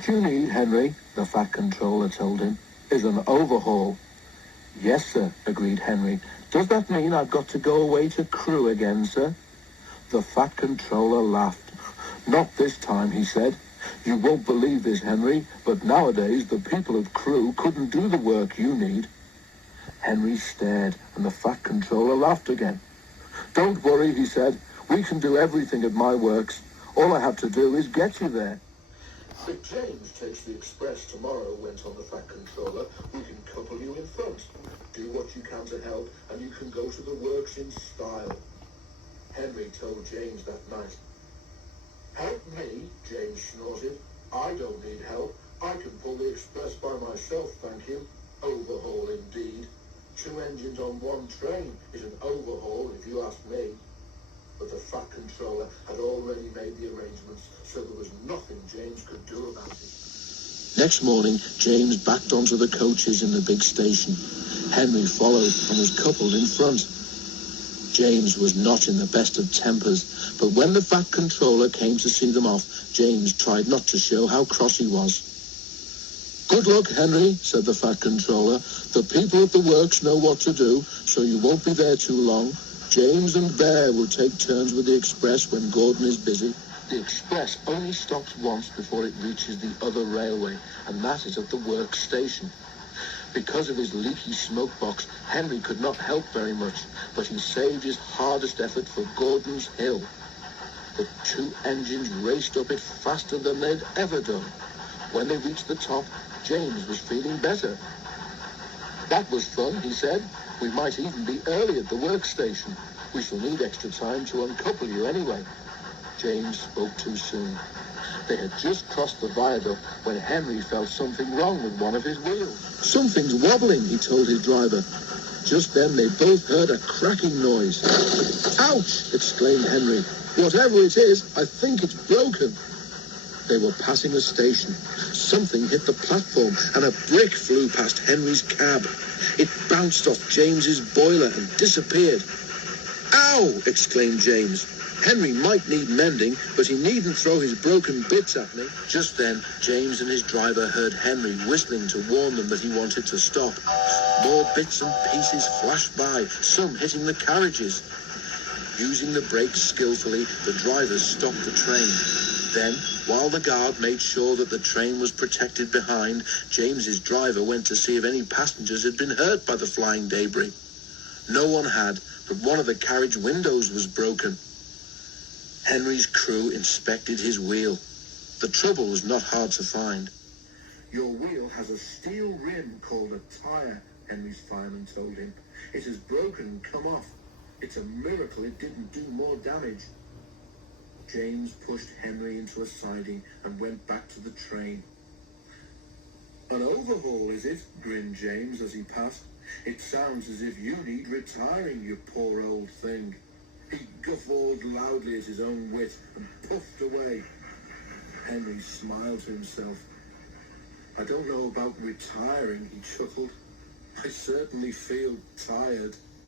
What you need, Henry, the Fat Controller told him, is an overhaul. Yes, sir, agreed Henry. Does that mean I've got to go away to Crewe again, sir? The Fat Controller laughed. Not this time, he said. You won't believe this, Henry, but nowadays the people of Crewe couldn't do the work you need. Henry stared, and the Fat Controller laughed again. Don't worry, he said. We can do everything at my works. All I have to do is get you there. If James takes the express tomorrow, went on the Fat Controller, we can couple you in front. Do what you can to help, and you can go to the works in style. Henry told James that night. Help me, James snorted. I don't need help. I can pull the express by myself, thank you. Overhaul indeed. 2 engines on 1 train is an overhaul, if you ask me. But the Fat Controller had already made the arrangements, so there was nothing James could do about it. Next morning, James backed onto the coaches in the big station. Henry followed and was coupled in front. James was not in the best of tempers, but when the Fat Controller came to see them off, James tried not to show how cross he was. Good luck, Henry, said the Fat Controller. The people at the works know what to do, so you won't be there too long. James and Bear will take turns with the express when Gordon is busy. The express only stops once before it reaches the other railway, and that is at the work station. Because of his leaky smoke box, Henry could not help very much, but he saved his hardest effort for Gordon's Hill. The 2 engines raced up it faster than they'd ever done. When they reached the top, James was feeling better. That was fun, he said. We might even be early at the workstation. We shall need extra time to uncouple you anyway. James spoke too soon. They had just crossed the viaduct when Henry felt something wrong with one of his wheels. Something's wobbling, he told his driver. Just then they both heard a cracking noise. Ouch! Exclaimed Henry. Whatever it is, I think it's broken. They were passing a station. Something hit the platform and a brick flew past Henry's cab. It bounced off James's boiler and disappeared. Ow! Exclaimed James. Henry might need mending, but he needn't throw his broken bits at me. Just then, James and his driver heard Henry whistling to warn them that he wanted to stop. More bits and pieces flashed by, some hitting the carriages. Using the brakes skillfully, the drivers stopped the train. Then, while the guard made sure that the train was protected behind, James's driver went to see if any passengers had been hurt by the flying debris. No one had, but one of the carriage windows was broken. Henry's crew inspected his wheel. The trouble was not hard to find. Your wheel has a steel rim called a tyre, Henry's fireman told him. It has broken and come off. It's a miracle it didn't do more damage. James pushed Henry into a siding and went back to the train. An overhaul, is it? Grinned James as he passed. It sounds as if you need retiring, you poor old thing. He guffawed loudly at his own wit and puffed away. Henry smiled to himself. I don't know about retiring, he chuckled. I certainly feel tired.